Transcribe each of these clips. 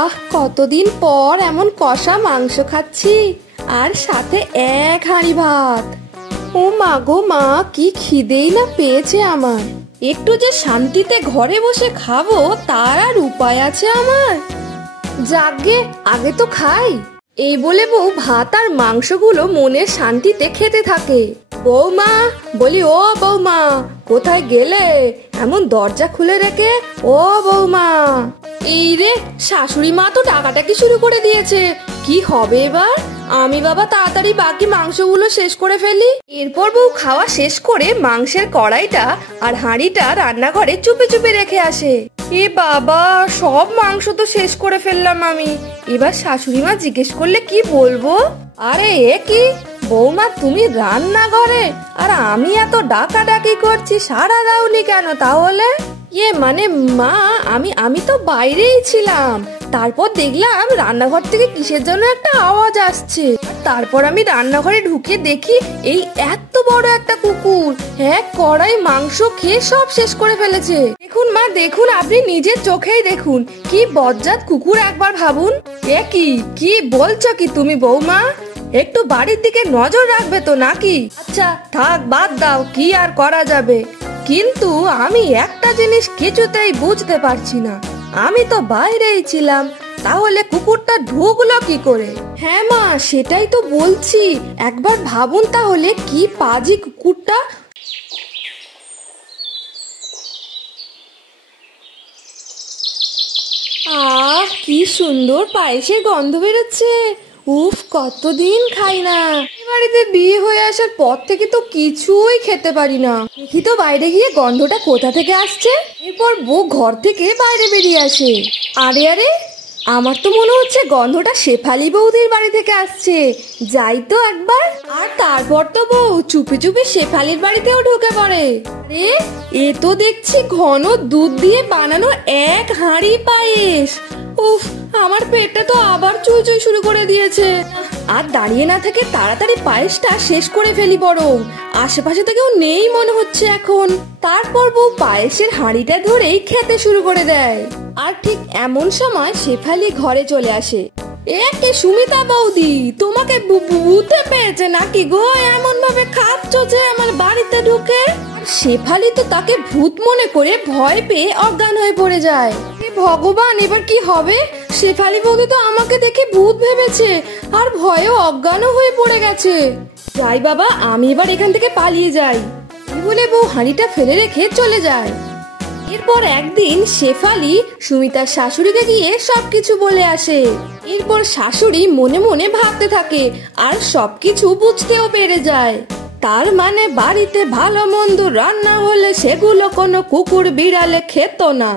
আহ, কতদিন পর এমন কষা মাংস খাচ্ছি, আর সাথে এক হাঁড়ি ভাত। ও মা গো মা, কি খিদেই না পেয়েছে আমার। একটু যে শান্তিতে ঘরে বসে খাবো তার আর উপায় আছে আমার? যাকগে, আগে তো খাই। এই বলে বউ ভাত আর মাংসগুলো মনের শান্তিতে খেতে থাকে। বৌমা, বলি ও বৌমা, কোথায় গেলে এমন দরজা খুলে রেখে? ও বৌমা। এই রে, শাশুড়ি মা তো ডাকাডাকি শুরু করে দিয়েছে। কি হবে এবার? আমি বাবা তাড়াতাড়ি বাকি মাংসগুলো শেষ করে ফেলি। এরপর বউ খাওয়া শেষ করে মাংসের কড়াইটা আর হাঁড়িটা রান্নাঘরে চুপে চুপে রেখে আসে। এ বাবা, সব মাংস তো শেষ করে ফেললাম আমি। এবার শাশুড়ি মা জিজ্ঞেস করলে কি বলবো? আরে এ কি বৌমা, তুমি রান্নাঘরে আর আমি এত ডাকাডাকি করছি, সাড়া দাওনি কেন তাহলে? মানে মা, আমি তো বাইরেই ছিলাম। তারপর দেখলাম রান্নাঘর থেকে কিসের জন্য একটা আওয়াজ আসছে। তারপর আমি রান্নাঘরে ঢুকে দেখি এই এত বড় একটা কুকুর এক কড়াই মাংস খেয়ে সব শেষ করে ফেলেছে। দেখুন মা, দেখুন, আপনি নিজের চোখেই দেখুন কি বজ্জাত কুকুর, একবার ভাবুন। এ কি বলছো কি তুমি বৌমা? একটু বাড়ির দিকে নজর রাখবে তো নাকি? আচ্ছা থাক, বাদ দাও, কি আর করা যাবে। কিন্তু আমি একটা জিনিস কিছুতেই বুঝতে পারছি না। আমি তো বাইরেই ছিলাম, তাহলে কুকুরটা ঢুকলো কি করে? হ্যাঁ মা, সেটাই তো বলছি। একবার ভাবুন তাহলে, কি পাজি কুকুরটা। আহ, কি সুন্দর পায়েসের গন্ধ বেরোচ্ছে। উফ, কতদিন খাই না। বাড়িতে বিয়ে হয়ে আসার পর থেকে তো কিছুই খেতে পারি না। দেখি তো বাইরে গিয়ে গন্ধটা কোথা থেকে আসছে। এরপর বউ ঘর থেকে বাইরে বেরিয়ে আসে। আরে আরে, আমার তো মনে হচ্ছে গন্ধটা শেফালি বৌদির বাড়ি থেকে আসছে। যাই তো একবার। আর তারপর তো বউ চুপি চুপি শেফালির বাড়িতেও ঢুকে পড়ে। আরে, এ তো দেখছি ঘন দুধ দিয়ে বানানো এক হাঁড়ি পায়েস। উফ, আমার পেটটা তো আবার চুই চুই শুরু করে দিয়েছে। আর দাঁড়িয়ে না থেকে তাড়াতাড়ি পায়েসটা শেষ করে ফেলি বরং। আশেপাশে তো কেউ নেই মনে হচ্ছে এখন। তারপর বউ পায়েসের হাঁড়িটা ধরেই খেতে শুরু করে দেয়। আর ঠিক এমন সময় শেফালি ঘরে চলে আসে। কে সুমিতা বৌদি, তোমাকে ভূতে পেয়েছে নাকি গো? এমন ভাবে খাচ্ছ যে আমার বাড়িতে ঢুকে। শেফালি তো তাকে ভূত মনে করে ভয় পেয়ে অজ্ঞান হয়ে পড়ে যায়। ভগবান, এবার কি হবে? শেফালি বৌদি তো আমাকে দেখে ভূত ভেবেছে আর ভয়ে অজ্ঞানও হয়ে পড়ে গেছে। যাই বাবা, আমি এবার এখান থেকে পালিয়ে যাই। এই বলে বউ হাঁড়িটা ফেলে রেখে চলে যায়। এরপর একদিন শেফালি সুমিতার শাশুড়িকে গিয়ে সবকিছু বলে আসে। এরপর শাশুড়ি মনে মনে ভাবতে থাকে আর সবকিছু বুঝতেও পেরে যায়। তার মানে বাড়িতে ভালো মন্দ রান্না হলে সেগুলো কোনো কুকুর বিড়ালে খেত না।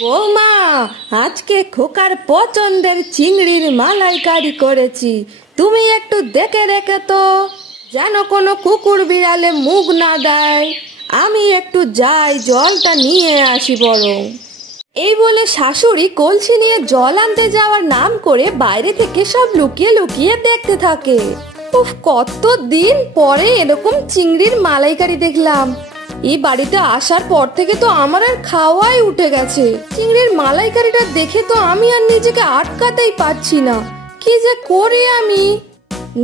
বৌমা, আজকে খোকার পছন্দের চিংড়ির মালাইকারি করেছি, তুমি একটু দেখে রেখে তো, যেন কোনো কুকুর বিড়ালে মুখ না দেয়। আমি একটু যাই, জলটা নিয়ে আসি বরং। এই বলে শাশুড়ি কলসি নিয়ে জল আনতে যাওয়ার নাম করে বাইরে থেকে সব লুকিয়ে লুকিয়ে দেখতে থাকে। উফ, কতদিন পরে এরকম চিংড়ির মালাইকারি দেখলাম। এই বাড়িতে আসার পর থেকে তো আমার আর খাওয়াই উঠে গেছে। চিংড়ির মালাইকারিটা দেখে তো আমি আর নিজেকে আটকাতেই পারছি না। কি যে করি আমি।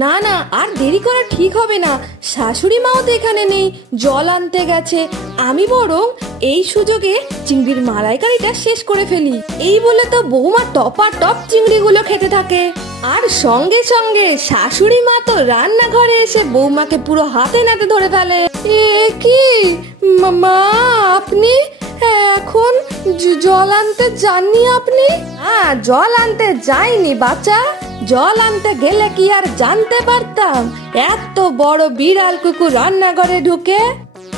না না, আর দেরি করা ঠিক হবে না। শাশুড়ি মাও তো এখানে নেই, জল আনতে গেছে। আমি বরং এই সুযোগে চিংড়ির মালাইকারিটা শেষ করে ফেলি। এই বলে তো বৌমা টপা টপ চিংড়িগুলো খেতে থাকে। আর সঙ্গে সঙ্গে শাশুড়ি মা তো রান্নাঘরে এসে বৌমাকে পুরো হাতে নাতে ধরে ফেলে। এ কি মা, আপনি এখন জল আনতে যাননি? আপনি? হ্যাঁ, জল আনতে যাইনি বাচ্চা। জল আনতে গেলে কি আর জানতে পারতাম এত বড় বিড়াল কুকুর রান্নাঘরে ঢুকে?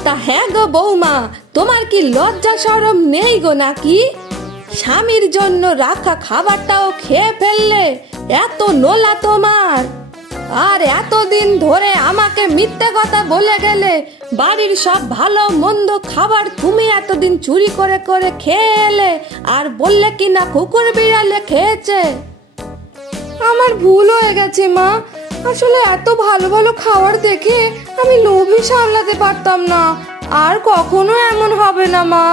তা হ্যাঁ গো বৌমা, তোমার কি লজ্জা শরম নেই গো নাকি? স্বামীর জন্য রাখা খাবারটাও খেয়ে ফেললে, এত নোলা তোমার। আর এতদিন ধরে আমাকে মিথ্যে কথা বলে গেলে বাড়ির সব ভালো মন্দ খাবার তুমি এতদিন চুরি করে করে খেয়ে এলে, আর বললে কি না কুকুর বিড়ালে খেয়েছে। আমার ভুল হয়ে গেছে মা। আসলে এত ভালো ভালো খাবার দেখে আমি লোভই সামলাতে পারতাম না। আর কখনো এমন হবে না মা।